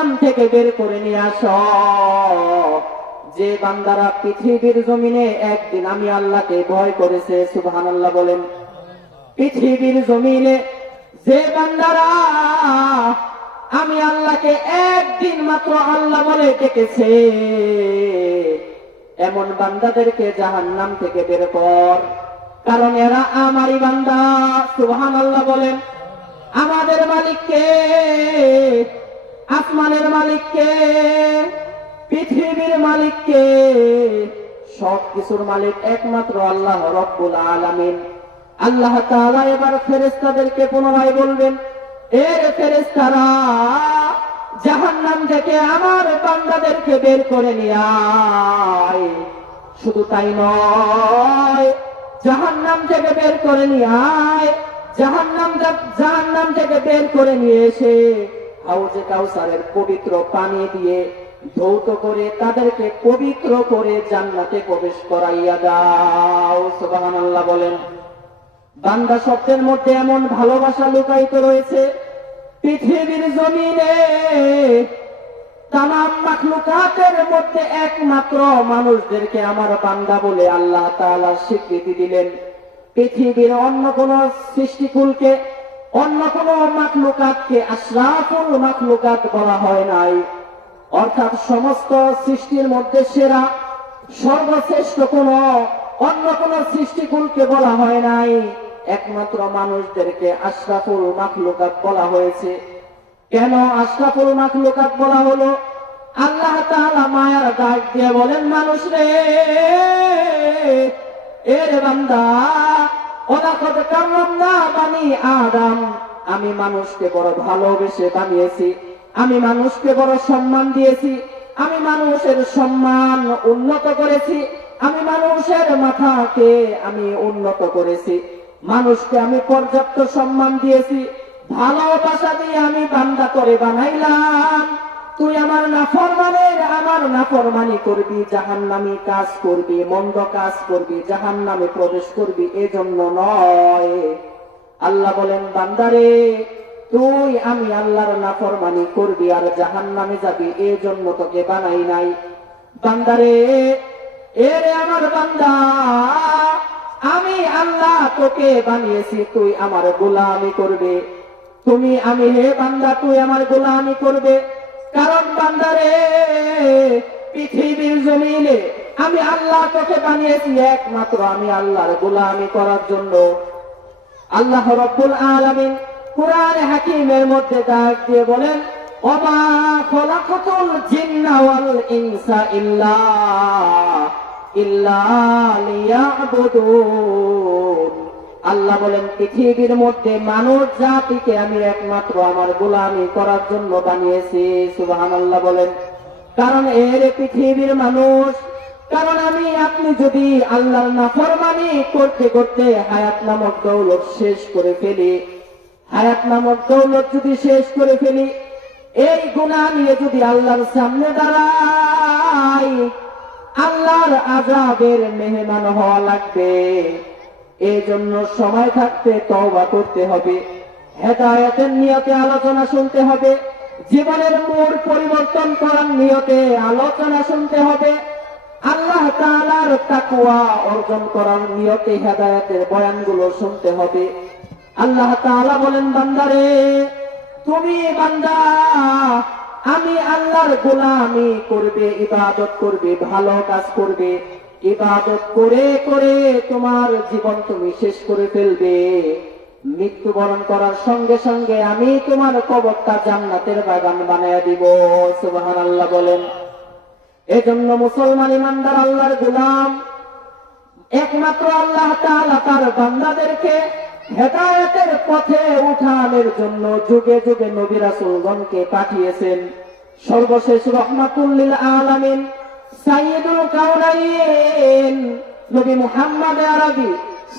জাহান্নাম থেকে বের করে নিয়ে আসো। যে বান্দারা পৃথিবীর জমিনে একদিন আমি আল্লাহকে ভয় করেছে, সুবহানাল্লাহ বলেন। পৃথিবীর জমিনে যে বান্দারা আমি আল্লাহকে একদিন মাত্র আল্লাহ বলে ডেকেছে, এমন বান্দাদেরকে জাহান্নাম থেকে বের কর, কারণ এরা আমারই বান্দা। সুবহানাল্লাহ বলেন। আমাদের মালিককে, আসমানের মালিককে, পৃথিবীর মালিককে, সব কিছুর মালিক একমাত্র আল্লাহ রব্বুল আলামিন। আল্লাহ তাআলা এবার ফেরেশতাদেরকে পুনরায় বলবেন, এর ফেরেশতারা জাহান্নাম থেকে আমার বান্দাদেরকে বের করে নিয়ে আয়। শুধু তাই নয়, জাহান্নাম থেকে বের করে নিয়ে আয়, জাহান্নাম থেকে বের করে নিয়ে এসে হাউজে কাউসারের পবিত্র পানি দিয়ে ধৌত করে তাদেরকে পবিত্র করে জান্নাতে প্রবেশ করাইয়া দাও। সুবহানাল্লাহ বলেন। বান্দা শব্দের মধ্যে এমন ভালোবাসা লুকায়িত রয়েছে, পৃথিবীর জমিনে তামাম মাখলুকাতের মধ্যে একমাত্র মানুষদেরকে আমার বান্দা বলে আল্লাহ তাআলা স্বীকৃতি দিলেন। পৃথিবীর অন্য কোন সৃষ্টিকুলকে, অন্য কোন মাখলুকাতকে আশরাফুল মাখলুকাত বলা হয় নাই, অর্থাৎ সমস্ত সৃষ্টির মধ্যে সেরা সর্বশ্রেষ্ঠ অন্য কোন সৃষ্টিকুলকে বলা হয় নাই। একমাত্র মানুষদেরকে আশরাফুল মাখলুকাত বলা হয়েছে। কেন আশরাফুল মাখলুকাত বলা হলো? আল্লাহ তাআলা মায়ার ডাক দিয়ে বলেন, মানুষ রে, এর বান্দা, ওয়ালাকাদ কাররামনা বানি আদম, আমি মানুষকে বড় ভালোবেসে বানিয়েছি, আমি মানুষকে বড় সম্মান দিয়েছি, আমি মানুষের সম্মান উন্নত করেছি, আমি মানুষের মাথাকে আমি উন্নত করেছি, মানুষকে আমি পর্যাপ্ত সম্মান দিয়েছি, ভালোবাসা দিয়ে আমি বান্দা করে বানাইলাম। তুই আমার নাফরমানি করবি, জাহান্নামী কাজ করবি, মন্দ কাজ করবি, জাহান্নামে প্রবেশ করবি, এজন্য নয়। আল্লাহ বলেন, বান্দারে, তুই আমি আল্লাহর নাফরমানি করবি আর জাহান্নামে যাবি, এজন্য তোকে বানাই নাই। বান্দারে, এরে আমার বান্দা, আমি আল্লাহ তোকে বানিয়েছি, তুই আমার গোলামি করবে। আমি হে বান্দা, তুই আমার গোলামি করবে। কারণ বান্দারে, পৃথিবীর জমিনে আমি আল্লাহ তোকে বানিয়েছি একমাত্র আমি আল্লাহর গোলামি করার জন্য। আল্লাহ রব্বুল আলামিন কুরআনে হাকিমের মধ্যে ডাক দিয়ে বলেন, ওমা খলাকাতুল জিন্না ওয়াল ইনসা ইল্লা লিয়াবুদুন। আল্লাহ বলেন, পৃথিবীর মধ্যে মানব জাতিকে আমি একমাত্র আমার গোলামি করার জন্য বানিয়েছি। সুবহানাল্লাহ বলেন। কারণ এর পৃথিবীর মানুষ, কারণ আমি আপনি যদি আল্লাহর নাফরমানি করতে করতে হায়াত নামক দৌলত শেষ করে ফেলি, হায়াত নামক দৌলত যদি শেষ করে ফেলি, এই গুনাহ নিয়ে যদি আল্লাহর সামনে দাঁড়াই, আল্লাহর আযাবের মেহমান হওয়া লাগবে। এই জন্য সময় থাকতে তওবা করতে হবে, হেদায়েতের নিয়তে আলোচনা শুনতে হবে, জীবনের মোড় পরিবর্তন করার নিয়তে আলোচনা শুনতে হবে, আল্লাহ তাআলার তাকওয়া অর্জন করার নিয়তে হেদায়েতের বয়ানগুলো শুনতে হবে। আল্লাহ তাআলা বলেন, বান্দারে, তুমি বান্দা আমি আল্লাহর গোলামি করবে, ইবাদত করবে, ভালো কাজ করবে, ইবাদত করে করে তোমার জীবন তুমি শেষ করে ফেলবে। মৃত্যুবরণ করার সঙ্গে সঙ্গে আমি তোমার কবরটা জান্নাতের বাগান বানায় দিব। সুবহানাল্লাহ বলেন। এজন্য মুসলমান ইমানদার আল্লাহর গোলাম, একমাত্র আল্লাহ তাআলা তার বান্দাদেরকে হেদায়েতের পথে উঠানোর জন্য যুগে যুগে নবী রাসূলগণকে পাঠিয়েছেন। সর্বশেষ রাহমাতুল লিল আলামিন সাইয়্যিদুল কাওনাইন নবী মুহাম্মদ আরবি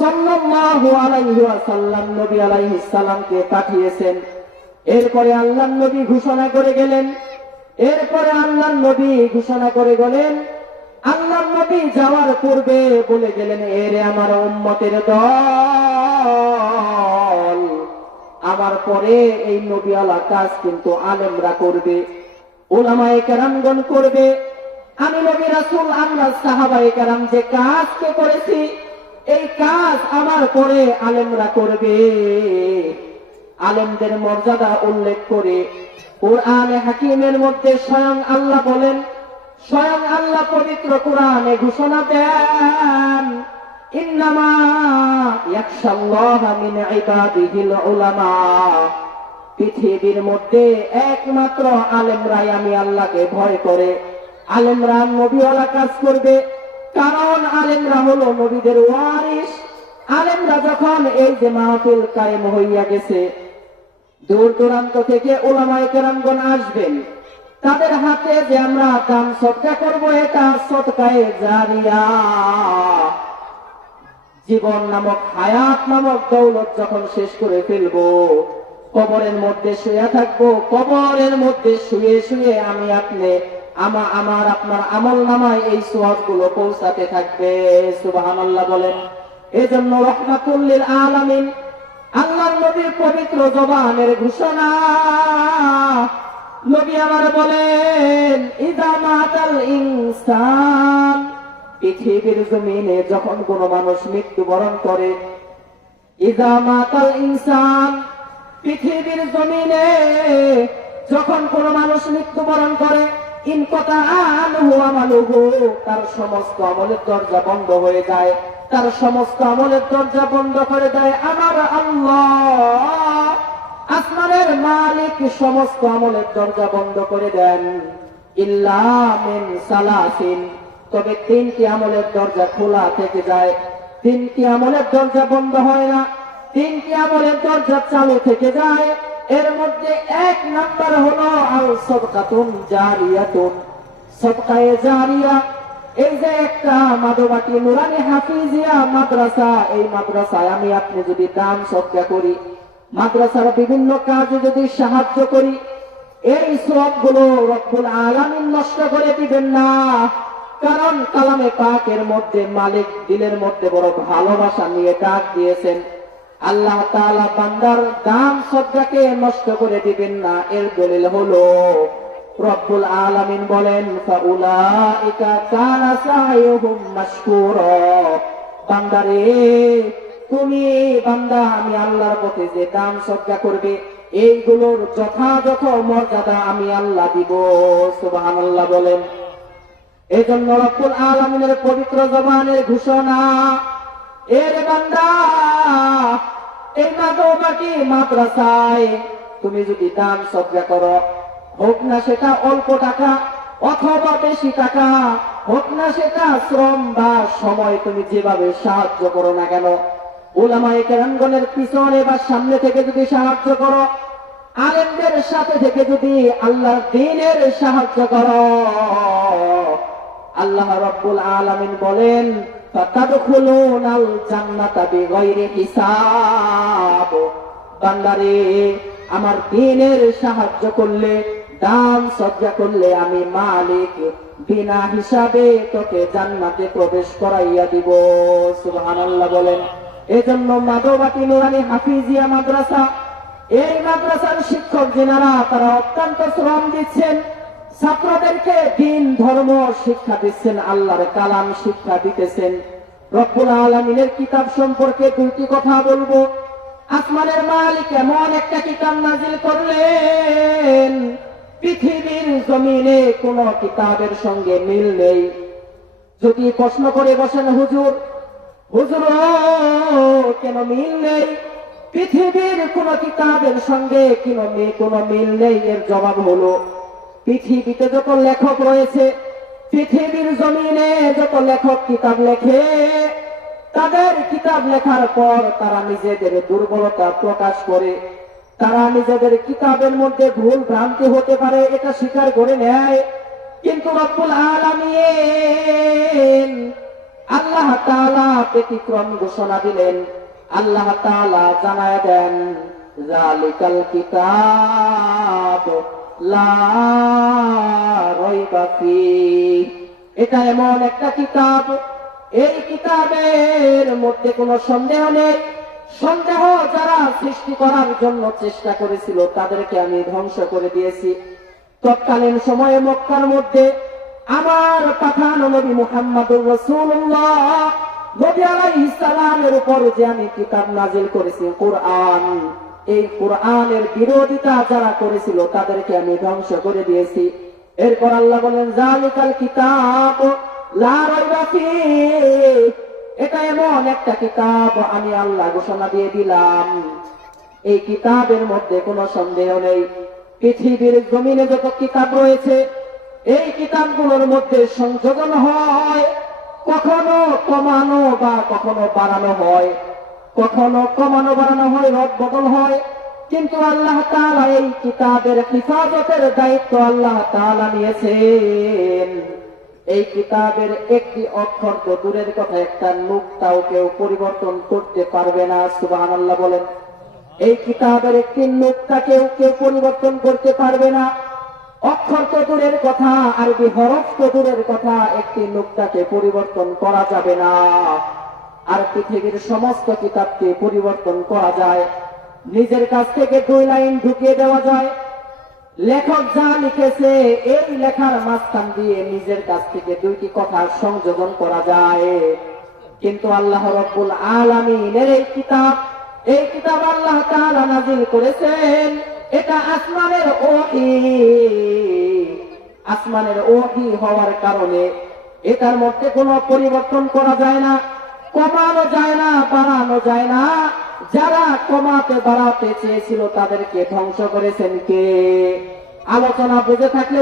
সাল্লাল্লাহু আলাইহি ওয়াসাল্লাম নবী আলাইহিস সালামকে পাঠিয়েছেন। এরপরে আল্লাহর নবী ঘোষণা করে গেলেন, আল্লাহর নবী যাওয়ার পূর্বে বলে গেলেন, এরে আমার উম্মতের দল, আমার পরে এই নবীওয়ালা কাজ কিন্তু আলেমরা করবে, উলামায়ে কেরামগণ করবে, আমি নবী রাসূল আমরা সাহাবায়ে কেরাম যে কাজকে করেছি এই কাজ আমার পরে আলেমরা করবে। আলেমদের মর্যাদা উল্লেখ করে কুরআনে হাকিমের মধ্যে স্বয়ং আল্লাহ বলেন, স্বয়ং আল্লাহ পবিত্র কুরআনে ঘোষণা দেন, ইন্নামা ইয়াখশাল্লাহা মিন ইবাদিহিল উলামা। পৃথিবীর মধ্যে একমাত্র আলেমরাই আমি আল্লাহকে ভয় করে। আলেমরা নবীওয়ালা কাজ করবে, কারণ আলেমরা হলো নবীদের ওয়ারিস। আলেমরা যখন এই যে মাহফিল কায়েম হইয়া গেছে, দূর দূরান্ত থেকে উলামায়ে কেরামগণ আসবেন, তাদের হাতে যে আমরা দান সদকা করব, এটা সদকায়ে জারিয়া। জীবন নামক হায়াত নামক দৌলত যখন শেষ করে ফেলবো, কবরের মধ্যে শুয়ে থাকবো, কবরের মধ্যে শুয়ে শুয়ে আমি আপনি আমার আপনার আমল নামায় এই সওয়াব গুলো পৌঁছাতে থাকবে। সুবহানাল্লাহ বলেন। এজন্য রাহমাতুল লিল আলামিন আল্লাহর নবীর পবিত্র জবানের ঘোষণা, নবী আমার বলেন, ইযা মাতাল ইনসান, পৃথিবীর জমিনে যখন কোন মানুষ মৃত্যুবরণ করে, ইযা মাতাল ইনসান, পৃথিবীর জমিনে যখন কোন মানুষ মৃত্যুবরণ করে, ইনকাতা আনহু আমালুহু, তার সমস্ত আমলের দরজা বন্ধ হয়ে যায়, তার সমস্ত আমলের দরজা বন্ধ করে দেয় আমার আল্লাহ। আসমানের মালিক সমস্ত আমলের দরজা বন্ধ করে দেন, ইল্লা মিন সালাসিন, তবে তিনটি আমলের দরজা খোলা থেকে যায়। তিনটি আমলের দরজা বন্ধ হয় না, তিনটি আমলের দরজা চালু থেকে যায়। এর মধ্যে এক নাম্বার হলো আল সাদকাতুন জারিয়াতুন, সাদকায়ে জারিয়া। এই যে একটা মাদবাটি নুরানি হাফিজিয়া মাদ্রাসা, এই মাদ্রাসায় আমি আপনি যদি দান সদকা করি, মাদ্রাসার বিভিন্ন কাজে যদি সাহায্য করি, এই সওয়াবগুলো রব্বুল আলামিন নষ্ট করে দিবেন না। কারণ কালামে পাকের মধ্যে মালিক দিলের মধ্যে বড় ভালোবাসা নিয়ে ডাক দিয়েছেন, আল্লাহ তাআলা বান্দার দান সদকাকে নষ্ট করে দিবেন না। এর দলিল হলো রব্বুল আলামিন বলেন, ফাউলাইকা কানা সাইয়ুহুম মাশকুরা, বান্দারে তুমি বান্দা আমি আল্লাহর পথে যে দান সদকা করবে, এইগুলোর যথাযথ মর্যাদা আমি আল্লাহ দিব। সুবহানাল্লাহ বলেন। এজন্য রব্বুল আলামিনের পবিত্র জবানের ঘোষণা, এর বান্দা এই মাদবাটি মাদ্রাসায় তুমি যদি দান সদকা করো, হোক না সেটা অল্প টাকা অথবা বেশি টাকা, হোক না সেটা শ্রম বা সময়, তুমি যেভাবে সাহায্য করো না কেন, উলামায়ে কেরামগণের পিছনে বা সামনে থেকে যদি সাহায্য করো, আলেমদের সাথে থেকে যদি আল্লাহর দ্বীনের সাহায্য করো, আল্লাহ রাব্বুল আলামিন বলেন, ফাতাদখুলুনাল জান্নাতা বিগাইরি হিসাব। বান্দারে আমার দ্বীনের সাহায্য করলে, দান সদকা করলে আমি মালিক বিনা হিসাবে তোকে জান্নাতে প্রবেশ করাইয়া দিব। সুবহানাল্লাহ বলেন। এজন্য মাদবাটি নুরানি হাফিজিয়া মাদ্রাসা, এই মাদ্রাসার শিক্ষক যিনারা, তারা অত্যন্ত শ্রম দিচ্ছেন, ছাত্রদেরকে দ্বীন ধর্ম শিক্ষা দিচ্ছেন, আল্লাহর কালাম শিক্ষা দিতেছেন। রব্বুল আলামিনের কিতাব সম্পর্কে দুইটি কথা বলবো। আসমানের মালিক এমন একটা কিতাব নাজিল করলেন, পৃথিবীর জমিনে কোন কিতাবের সঙ্গে মিল নেই। যদি প্রশ্ন করে বসেন, হুজুর হুজুর কেন মিল নেই, পৃথিবীর কোন কিতাবের সঙ্গে কোন মিল নেই, এর জবাব হলো, পৃথিবীতে যত লেখক রয়েছে, পৃথিবীর জমিনে যত লেখক কিতাব লেখে, তাদের কিতাব লেখার পর তারা নিজেদের দুর্বলতা প্রকাশ করে, তারা নিজেদের কিতাবের মধ্যে ভুল ভ্রান্তি হতে পারে এটা স্বীকার করে নেয়। কিন্তু রব্বুল আলামিন আল্লাহ তাআলা ব্যতিক্রম ঘোষণা দিলেন। আল্লাহ তাআলা জানায় দেন, যালিকাল কিতাব লা রাইবা ফীহ, এটা এমন একটা কিতাব, এই কিতাবের মধ্যে কোনো সন্দেহ নেই। সন্দেহ যারা সৃষ্টি করার জন্য চেষ্টা করেছিল তাদেরকে আমি ধ্বংস করে দিয়েছি। তৎকালীন সময়ে মক্কার মধ্যে আমার পাঠানো নবী মুহাম্মদুর রাসূলুল্লাহ নবী আলাইহিস সালামের উপর যে আমি কিতাব নাজিল করেছি কুরআন, এই কুরআনের বিরোধিতা যারা করেছিল তাদেরকে আমি ধ্বংস করে দিয়েছি। এরপর আল্লাহ বলেন যালিকাল কিতাব লা রাইবা ফীহ, এটা এমন একটা কিতাব আমি আল্লাহ ঘোষণা দিয়ে দিলাম, এই কিতাবের মধ্যে কোনো সন্দেহ নেই। পৃথিবীর জমিনে যত কিতাব রয়েছে এই কিতাবগুলোর মধ্যে সংযোজন হয়, কখনো কমানো বা কখনো বাড়ানো হয়, কখনো কমানো বাড়ানো হয়, রদ বদল হয়, কিন্তু আল্লাহ তাআলা এই কিতাবের হিফাজতের দায়িত্ব আল্লাহ তাআলা নিয়েছেন। এই কিতাবের একটি অক্ষর তো দূরের কথা, একটা নুকতাও কেউ পরিবর্তন করতে পারবে না। সুবহানাল্লাহ বলেন। এই কিতাবের একটি নুকতা কেউ পরিবর্তন করতে পারবে না। অক্ষর তো দূরের কথা, আরবি হরফ তো দূরের কথা, একটি নুকতাকে পরিবর্তন করা যাবে না। আর পৃথিবীর সমস্ত কিতাবকে পরিবর্তন করা যায়, নিজের কাছ থেকে 2 লাইন ঢুকিয়ে দেওয়া যায়, লেখক যা লিখেছে এই লেখার মাঝখান দিয়ে নিজের কাছ থেকে 2টি কথা সংযোজন করা যায়। কিন্তু আল্লাহ রাব্বুল আলামিনের এই কিতাব আল্লাহ তাআলা নাযিল করেছেন, এটা আসমানের ওহী হওয়ার কারণে এটার মধ্যে কোনো পরিবর্তন করা যায় না, কমানো যায় না, বাড়ানো যায় না। যারা কমাতে বাড়াতে চেয়েছিল তাদেরকে ধ্বংস করেছেন কে? আলোচনা বুঝে থাকলে